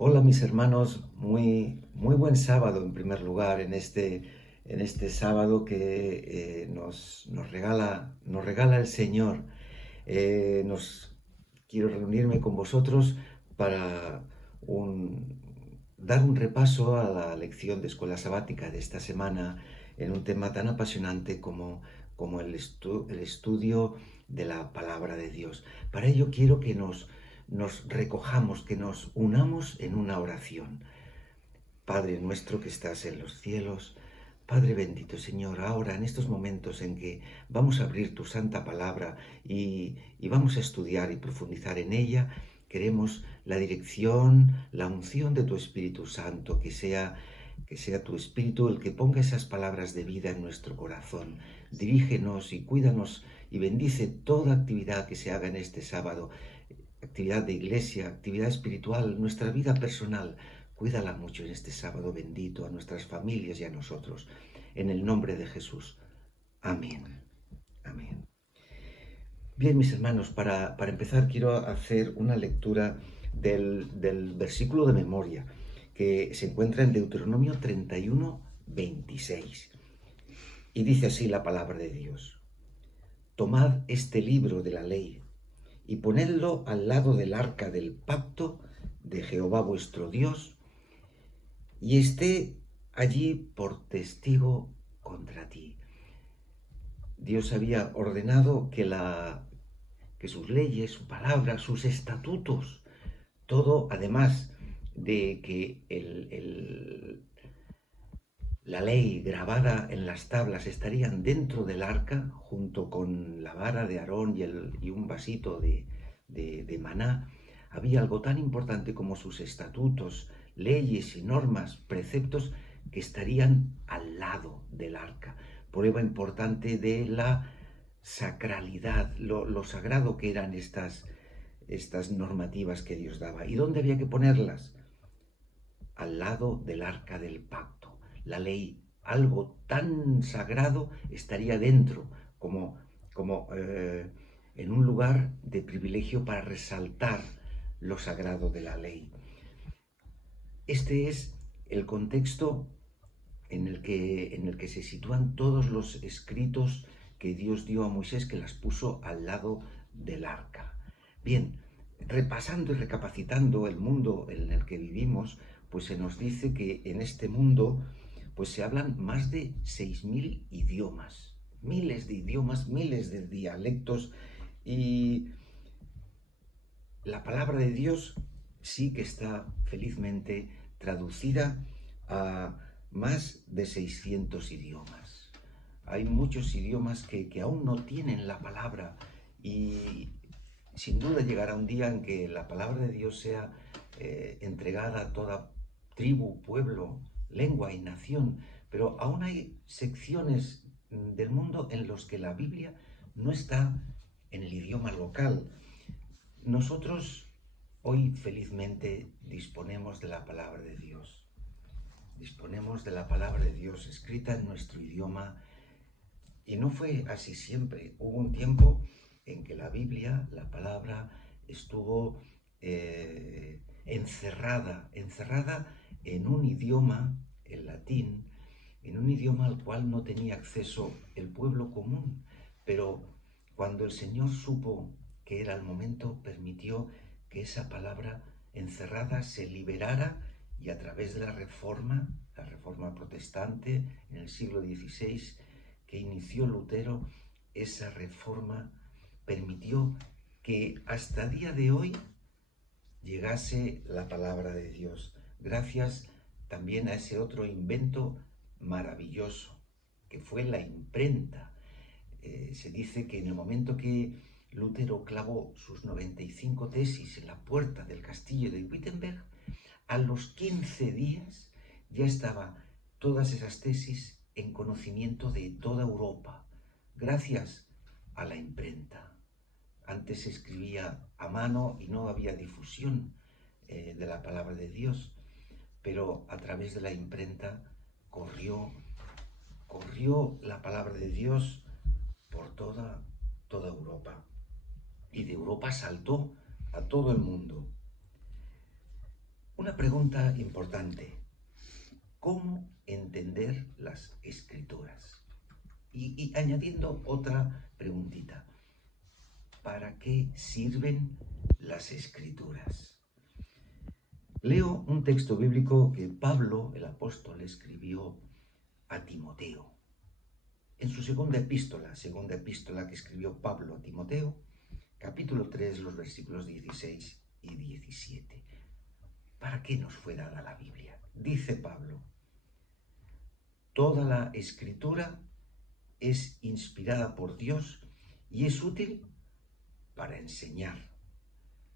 Hola mis hermanos, muy buen sábado en primer lugar, en este sábado que nos regala el Señor. Quiero reunirme con vosotros para dar un repaso a la lección de escuela sabática de esta semana en un tema tan apasionante como el estudio de la palabra de Dios. Para ello quiero que nos recojamos, que nos unamos en una oración. Padre nuestro que estás en los cielos, Padre bendito Señor, ahora en estos momentos en que vamos a abrir tu santa palabra y vamos a estudiar y profundizar en ella, queremos la dirección, la unción de tu Espíritu Santo, que sea tu Espíritu el que ponga esas palabras de vida en nuestro corazón. Dirígenos y cuídanos y bendice toda actividad que se haga en este sábado, actividad de iglesia, actividad espiritual, nuestra vida personal. Cuídala mucho en este sábado bendito, a nuestras familias y a nosotros. En el nombre de Jesús. Amén. Amén. Bien, mis hermanos, para empezar quiero hacer una lectura del versículo de memoria que se encuentra en Deuteronomio 31, 26. Y dice así la palabra de Dios. Tomad este libro de la ley y ponedlo al lado del arca del pacto de Jehová vuestro Dios, y esté allí por testigo contra ti. Dios había ordenado que sus leyes, su palabra, sus estatutos, todo, además de que la ley grabada en las tablas estarían dentro del arca, junto con la vara de Aarón y un vasito de maná. Había algo tan importante como sus estatutos, leyes y normas, preceptos que estarían al lado del arca. Prueba importante de la sacralidad, lo sagrado que eran estas normativas que Dios daba. ¿Y dónde había que ponerlas? Al lado del arca del pacto. La ley, algo tan sagrado, estaría dentro, como en un lugar de privilegio para resaltar lo sagrado de la ley. Este es el contexto en el que se sitúan todos los escritos que Dios dio a Moisés, que las puso al lado del arca. Bien, repasando y recapacitando el mundo en el que vivimos, pues se nos dice que en este mundo pues se hablan más de 6.000 idiomas, miles de dialectos, y la palabra de Dios sí que está felizmente traducida a más de 600 idiomas. Hay muchos idiomas que aún no tienen la palabra, y sin duda llegará un día en que la palabra de Dios sea entregada a toda tribu, pueblo, lengua y nación, pero aún hay secciones del mundo en los que la Biblia no está en el idioma local. Nosotros hoy felizmente disponemos de la palabra de Dios. Disponemos de la palabra de Dios escrita en nuestro idioma, y no fue así siempre. Hubo un tiempo en que la Biblia, la palabra, estuvo encerrada en un idioma, el latín, en un idioma al cual no tenía acceso el pueblo común. Pero cuando el Señor supo que era el momento, permitió que esa palabra encerrada se liberara, y a través de la reforma protestante en el siglo XVI, que inició Lutero, esa reforma permitió que hasta día de hoy llegase la palabra de Dios, gracias también a ese otro invento maravilloso, que fue la imprenta. Se dice que en el momento que Lutero clavó sus 95 tesis en la puerta del castillo de Wittenberg, a los 15 días ya estaban todas esas tesis en conocimiento de toda Europa, gracias a la imprenta. Antes se escribía a mano y no había difusión de la palabra de Dios, pero a través de la imprenta corrió la palabra de Dios por toda Europa, y de Europa saltó a todo el mundo. una pregunta importante. ¿Cómo entender las Escrituras? Y añadiendo otra preguntita. ¿Para qué sirven las Escrituras? Leo un texto bíblico que Pablo, el apóstol, escribió a Timoteo. En su segunda epístola que escribió Pablo a Timoteo, capítulo 3, los versículos 16 y 17. ¿Para qué nos fue dada la Biblia? Dice Pablo: toda la Escritura es inspirada por Dios y es útil para enseñar,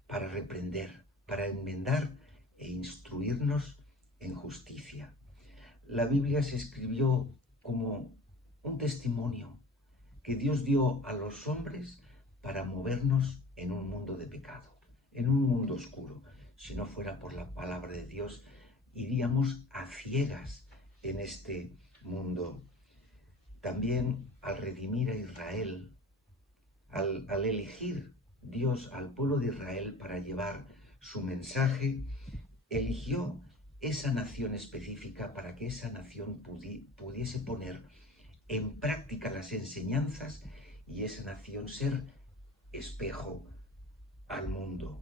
para reprender, para enmendar e instruirnos en justicia. La Biblia se escribió como un testimonio que Dios dio a los hombres para movernos en un mundo de pecado, en un mundo oscuro. Si no fuera por la palabra de Dios, iríamos a ciegas en este mundo. También al redimir a Israel, al elegir Dios al pueblo de Israel para llevar su mensaje, eligió esa nación específica para que esa nación pudiese poner en práctica las enseñanzas y esa nación ser espejo al mundo.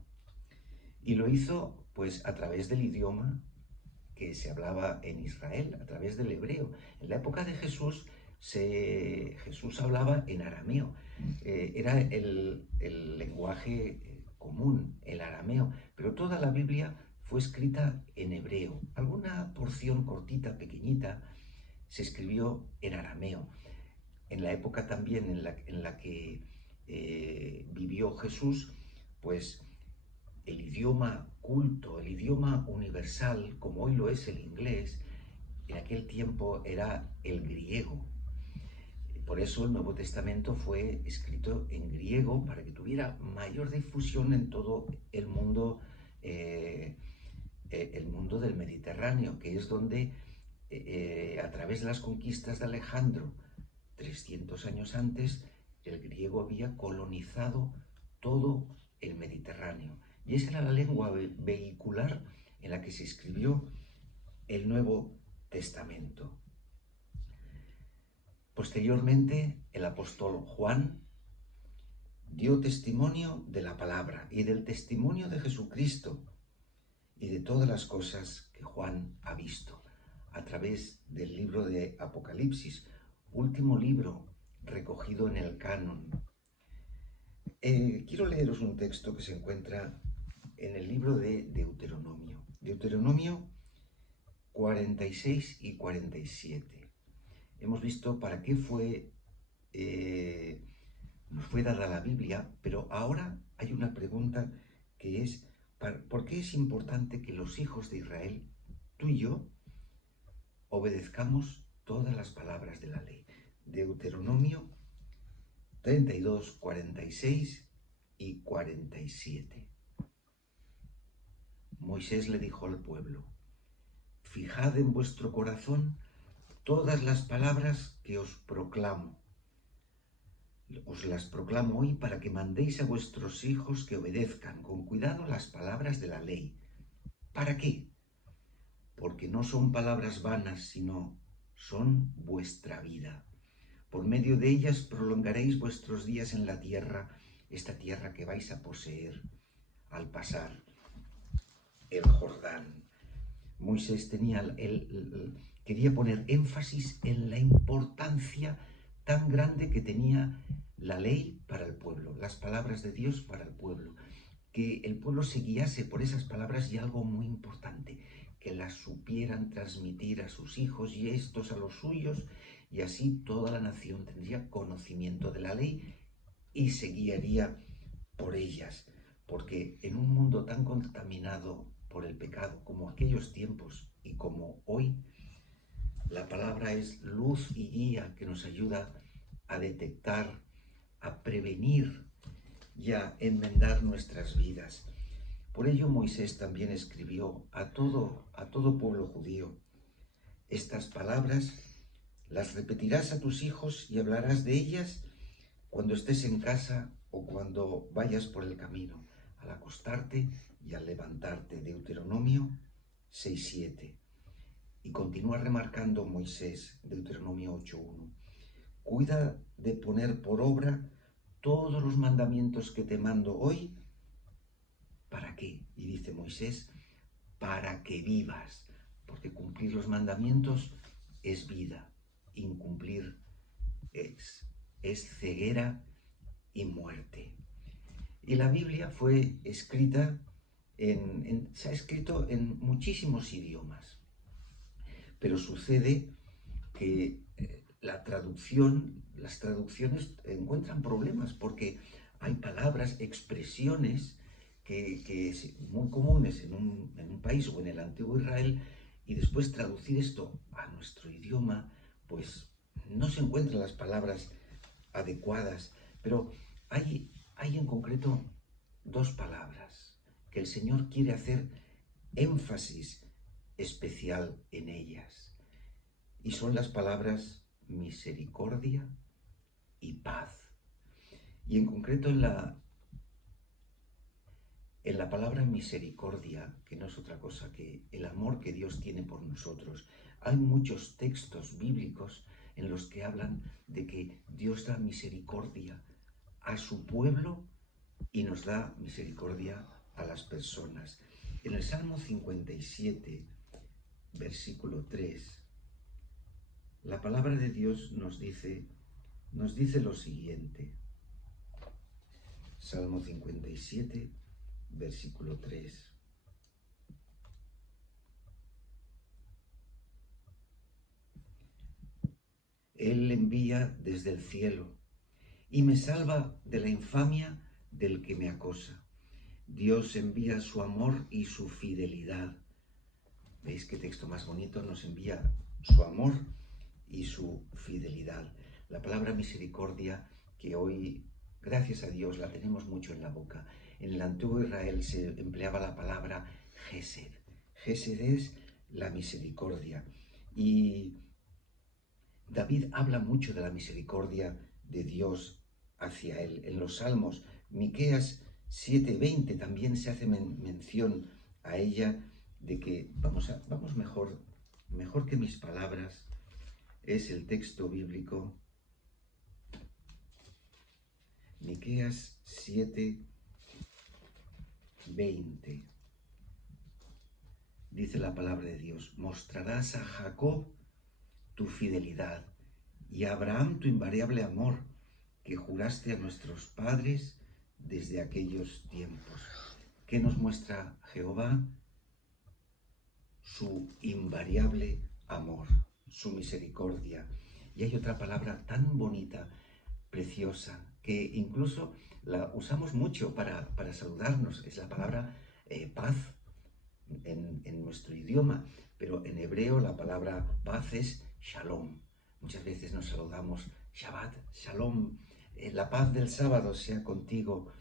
Y lo hizo pues a través del idioma que se hablaba en Israel, a través del hebreo. En la época de Jesús, Jesús hablaba en arameo. Era el lenguaje común, el arameo, pero toda la Biblia fue escrita en hebreo. Alguna porción cortita, pequeñita, se escribió en arameo. En la época también en la que vivió Jesús, pues el idioma culto, el idioma universal, como hoy lo es el inglés, en aquel tiempo era el griego. Por eso el Nuevo Testamento fue escrito en griego para que tuviera mayor difusión en todo el mundo del Mediterráneo, que es donde a través de las conquistas de Alejandro, 300 años antes, el griego había colonizado todo el Mediterráneo. Y esa era la lengua vehicular en la que se escribió el Nuevo Testamento. Posteriormente, el apóstol Juan dio testimonio de la palabra y del testimonio de Jesucristo y de todas las cosas que Juan ha visto a través del libro de Apocalipsis, último libro recogido en el canon. Quiero leeros un texto que se encuentra en el libro de Deuteronomio. Deuteronomio 46 y 47. Hemos visto para qué nos fue dada la Biblia, pero ahora hay una pregunta que es: ¿por qué es importante que los hijos de Israel, tú y yo, obedezcamos todas las palabras de la ley? Deuteronomio 32, 46 y 47. Moisés le dijo al pueblo: fijad en vuestro corazón todas las palabras que os proclamo. Os las proclamo hoy para que mandéis a vuestros hijos que obedezcan con cuidado las palabras de la ley. ¿Para qué? Porque no son palabras vanas, sino son vuestra vida. Por medio de ellas prolongaréis vuestros días en la tierra, esta tierra que vais a poseer al pasar el Jordán. Moisés quería poner énfasis en la importancia tan grande que tenía la ley para el pueblo, las palabras de Dios para el pueblo, que el pueblo se guiase por esas palabras y algo muy importante, que las supieran transmitir a sus hijos y estos a los suyos, y así toda la nación tendría conocimiento de la ley y se guiaría por ellas, porque en un mundo tan contaminado por el pecado como aquellos tiempos y como hoy, la palabra es luz y guía que nos ayuda a detectar, a prevenir y a enmendar nuestras vidas. Por ello Moisés también escribió a todo pueblo judío: estas palabras las repetirás a tus hijos y hablarás de ellas cuando estés en casa o cuando vayas por el camino, al acostarte y al levantarte. Deuteronomio 6:7. Y continúa remarcando Moisés, Deuteronomio 8:1. Cuida de poner por obra todos los mandamientos que te mando hoy. ¿Para qué? Y dice Moisés, para que vivas, porque cumplir los mandamientos es vida, incumplir es ceguera y muerte. Y la Biblia fue escrita se ha escrito en muchísimos idiomas, pero sucede que las traducciones encuentran problemas porque hay palabras, expresiones que es muy comunes en un país o en el antiguo Israel, y después traducir esto a nuestro idioma, pues no se encuentran las palabras adecuadas, pero hay en concreto dos palabras que el Señor quiere hacer énfasis especial en ellas, y son las palabras misericordia y paz. Y en concreto en la palabra misericordia, que no es otra cosa que el amor que Dios tiene por nosotros. Hay muchos textos bíblicos en los que hablan de que Dios da misericordia a su pueblo y nos da misericordia a las personas. En el Salmo 57, versículo 3, la palabra de Dios nos dice lo siguiente. Salmo 57, versículo 3. Él envía desde el cielo y me salva de la infamia del que me acosa. Dios envía su amor y su fidelidad. ¿Veis qué texto más bonito? Nos envía su amor y su fidelidad. La palabra misericordia, que hoy, gracias a Dios, la tenemos mucho en la boca. En el antiguo Israel se empleaba la palabra Gesed. Gesed es la misericordia. Y David habla mucho de la misericordia de Dios hacia él. En los Salmos, Miqueas 7:20 también se hace mención a ella, de que, vamos mejor que mis palabras, es el texto bíblico, Miqueas 7:20. Dice la palabra de Dios, mostrarás a Jacob tu fidelidad y a Abraham tu invariable amor, que juraste a nuestros padres desde aquellos tiempos. ¿Qué nos muestra Jehová? Su invariable amor, su misericordia. Y hay otra palabra tan bonita, preciosa, que incluso la usamos mucho para saludarnos, es la palabra paz en nuestro idioma, pero en hebreo la palabra paz es shalom. Muchas veces nos saludamos Shabbat, shalom, la paz del sábado sea contigo.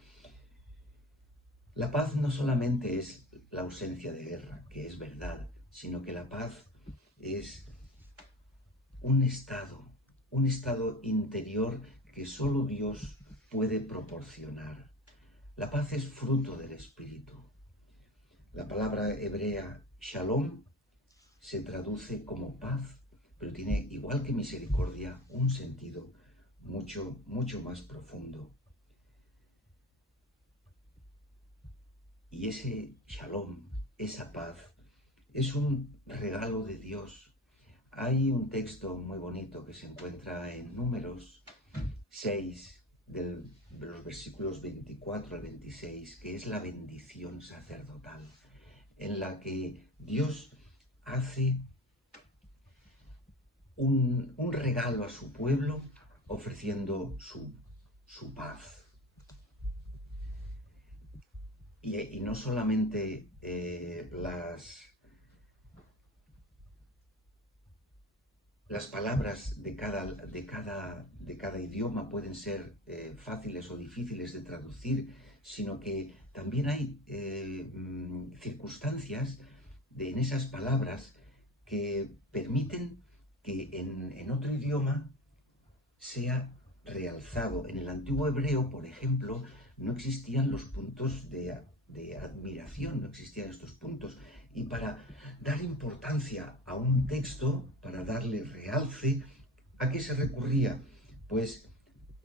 La paz no solamente es la ausencia de guerra, que es verdad, sino que la paz es un estado interior que solo Dios puede proporcionar. La paz es fruto del Espíritu. La palabra hebrea shalom se traduce como paz, pero tiene, igual que misericordia, un sentido mucho más profundo. Y ese shalom, esa paz, es un regalo de Dios. Hay un texto muy bonito que se encuentra en Números 6, de los versículos 24 al 26, que es la bendición sacerdotal, en la que Dios hace un regalo a su pueblo ofreciendo su paz. Y no solamente las palabras de cada idioma pueden ser fáciles o difíciles de traducir, sino que también hay circunstancias en esas palabras que permiten que en otro idioma sea realzado. En el antiguo hebreo, por ejemplo, no existían los puntos de admiración, no existían estos puntos. Y para dar importancia a un texto, para darle realce, ¿a qué se recurría? Pues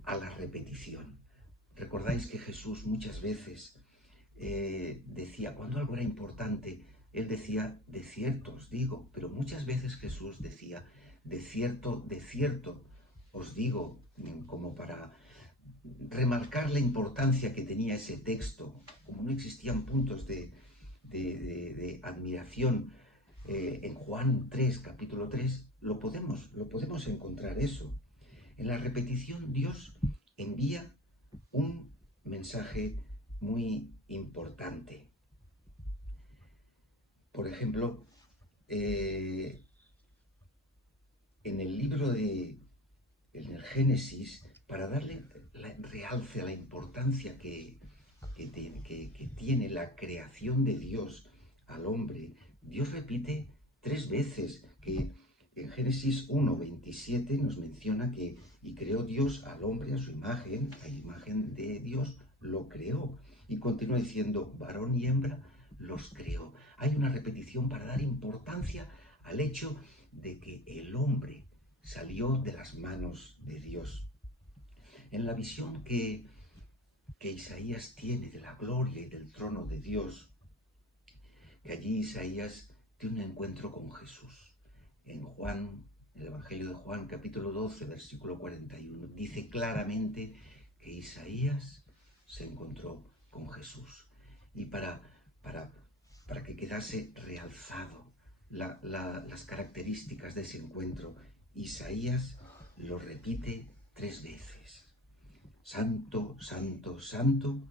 a la repetición. Recordáis que Jesús muchas veces decía, cuando algo era importante, él decía, de cierto os digo, pero muchas veces Jesús decía, de cierto os digo, como para remarcar la importancia que tenía ese texto. Como no existían puntos de admiración, en Juan 3, capítulo 3, lo podemos encontrar eso. En la repetición Dios envía un mensaje muy importante. Por ejemplo, en el libro en el Génesis, para darle realce a la importancia que tiene la creación de Dios al hombre, Dios repite 3 veces que en Génesis 1:27 nos menciona que y creó Dios al hombre a su imagen, a imagen de Dios lo creó. Y continúa diciendo, varón y hembra los creó. Hay una repetición para dar importancia al hecho de que el hombre salió de las manos de Dios. En la visión que Isaías tiene de la gloria y del trono de Dios, que allí Isaías tiene un encuentro con Jesús. En el Evangelio de Juan, capítulo 12, versículo 41, dice claramente que Isaías se encontró con Jesús. Y para que quedase realzado las características de ese encuentro, Isaías lo repite 3 veces. Santo, santo, santo,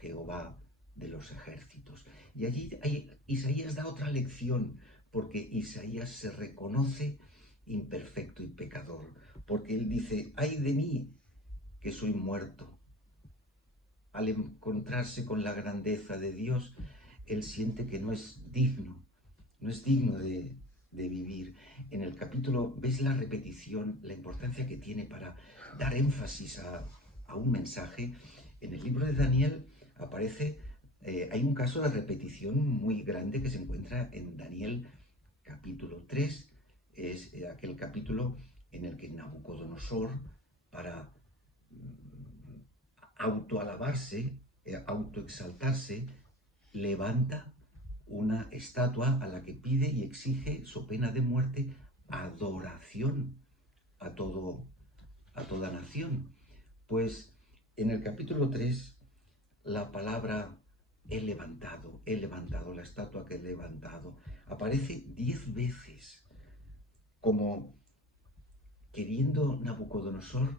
Jehová de los ejércitos. Y allí Isaías da otra lección, porque Isaías se reconoce imperfecto y pecador, porque él dice, ay de mí, que soy muerto. Al encontrarse con la grandeza de Dios, él siente que no es digno de vivir. En el capítulo, ¿ves la repetición, la importancia que tiene para dar énfasis a un mensaje? En el libro de Daniel aparece, hay un caso de repetición muy grande que se encuentra en Daniel capítulo 3, es aquel capítulo en el que Nabucodonosor, para autoalabarse, autoexaltarse, levanta una estatua a la que pide y exige, so pena de muerte, adoración a toda nación. Pues en el capítulo 3, la palabra he levantado, la estatua que he levantado, aparece 10 veces, como queriendo Nabucodonosor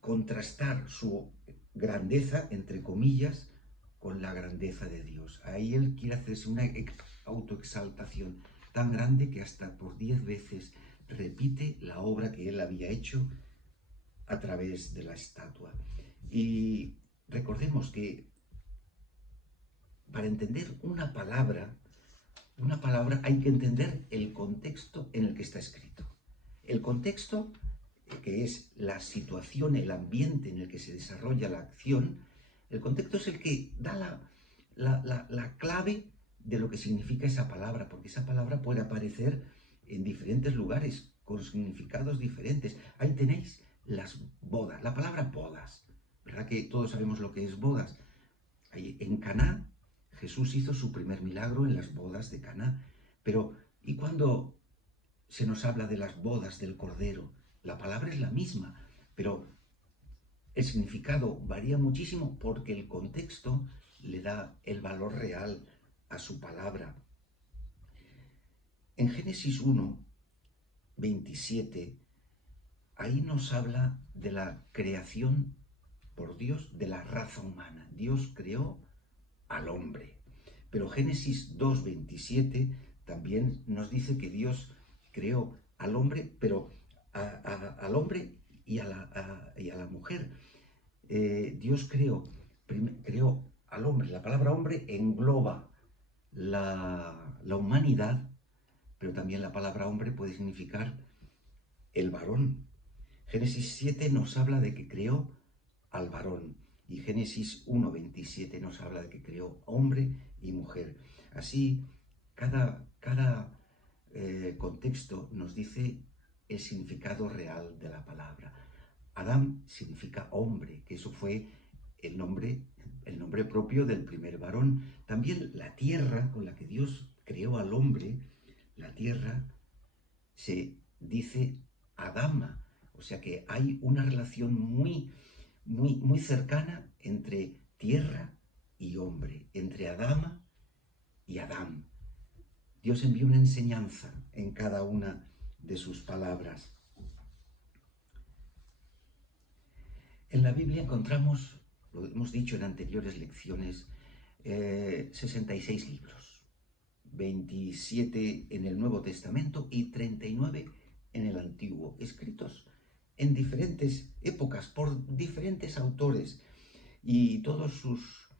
contrastar su grandeza, entre comillas, con la grandeza de Dios. Ahí él quiere hacerse una autoexaltación tan grande que hasta por 10 veces repite la obra que él había hecho a través de la estatua. Y recordemos que para entender una palabra hay que entender el contexto en el que está escrito. El contexto, que es la situación, el ambiente en el que se desarrolla la acción, el contexto es el que da la clave de lo que significa esa palabra, porque esa palabra puede aparecer en diferentes lugares, con significados diferentes. Ahí tenéis las bodas, la palabra bodas, ¿verdad que todos sabemos lo que es bodas? Ahí, en Caná, Jesús hizo su primer milagro en las bodas de Caná, pero ¿y cuando se nos habla de las bodas del Cordero? La palabra es la misma, pero el significado varía muchísimo porque el contexto le da el valor real a su palabra. En Génesis 1:27, ahí nos habla de la creación por Dios de la raza humana. Dios creó al hombre. Pero Génesis 2:27 también nos dice que Dios creó al hombre, pero al hombre y a la mujer. Dios creó al hombre. La palabra hombre engloba la humanidad, pero también la palabra hombre puede significar el varón. Génesis 7 nos habla de que creó al varón. y Génesis 1:27 nos habla de que creó hombre y mujer. Así, cada contexto nos dice el significado real de la palabra. Adán significa hombre, que eso fue el nombre propio del primer varón. También la tierra con la que Dios creó al hombre, la tierra se dice Adama, o sea que hay una relación muy cercana entre tierra y hombre, entre Adama y Adán. Dios envió una enseñanza en cada una de sus palabras. En la Biblia encontramos, lo hemos dicho en anteriores lecciones, 66 libros, 27 en el Nuevo Testamento y 39 en el Antiguo, escritos en diferentes épocas por diferentes autores, y todos sus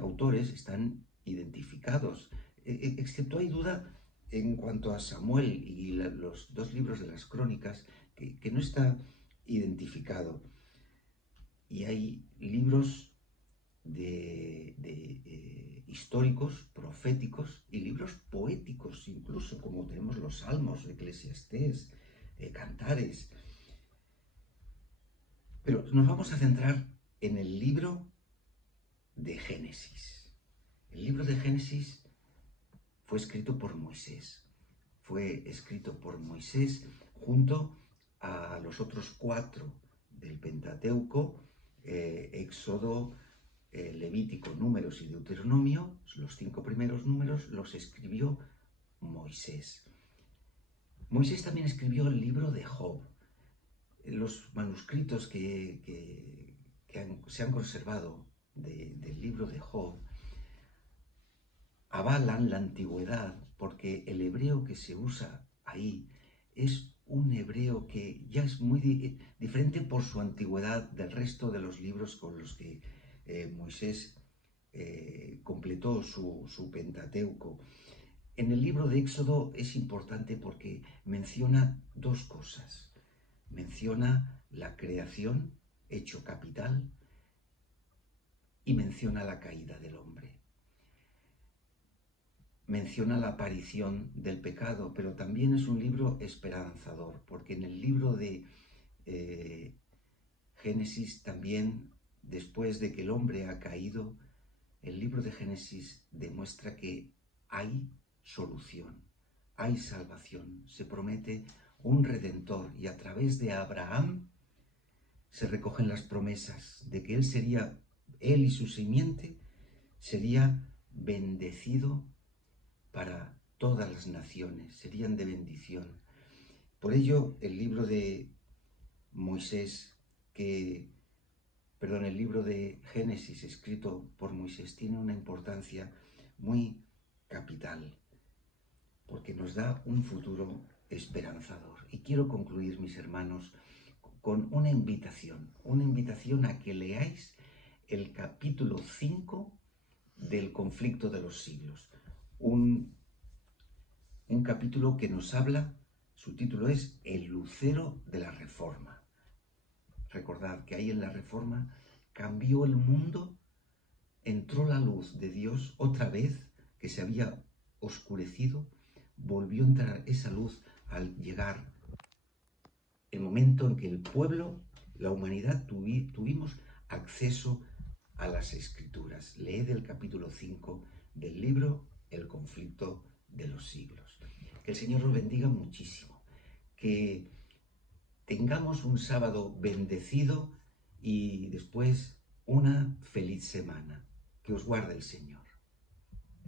autores están identificados, excepto hay duda en cuanto a Samuel y los dos libros de las crónicas, que no está identificado. Y hay libros históricos, proféticos y libros poéticos, incluso, como tenemos los Salmos, Eclesiastés, Cantares. Pero nos vamos a centrar en el libro de Génesis. El libro de Génesis fue escrito por Moisés. Fue escrito por Moisés junto a los otros 4 del Pentateuco, Éxodo, Levítico, Números y Deuteronomio. Los 5 primeros números los escribió Moisés. Moisés también escribió el libro de Job. Los manuscritos que se han conservado del libro de Job avalan la antigüedad, porque el hebreo que se usa ahí es un hebreo que ya es muy diferente por su antigüedad del resto de los libros con los que Moisés completó su Pentateuco. En el libro de Éxodo es importante porque menciona 2 cosas. Menciona la creación, hecho capital, y menciona la caída del hombre. Menciona la aparición del pecado, pero también es un libro esperanzador, porque en el libro de Génesis también, después de que el hombre ha caído, el libro de Génesis demuestra que hay solución, hay salvación, se promete un redentor, y a través de Abraham se recogen las promesas de que él y su simiente sería bendecido para todas las naciones, serían de bendición. Por ello, el libro de el libro de Génesis escrito por Moisés tiene una importancia muy capital, porque nos da un futuro esperanzador. Y quiero concluir, mis hermanos, con una invitación a que leáis el capítulo 5 del Conflicto de los Siglos. Un capítulo que nos habla, su título es El lucero de la Reforma. Recordad que ahí en la Reforma cambió el mundo, entró la luz de Dios otra vez, que se había oscurecido, volvió a entrar esa luz al llegar el momento en que el pueblo, la humanidad, tuvimos acceso a las Escrituras. Leed el capítulo 5 del libro El Conflicto de los Siglos. Que el Señor os bendiga muchísimo, que tengamos un sábado bendecido y después una feliz semana. Que os guarde el Señor.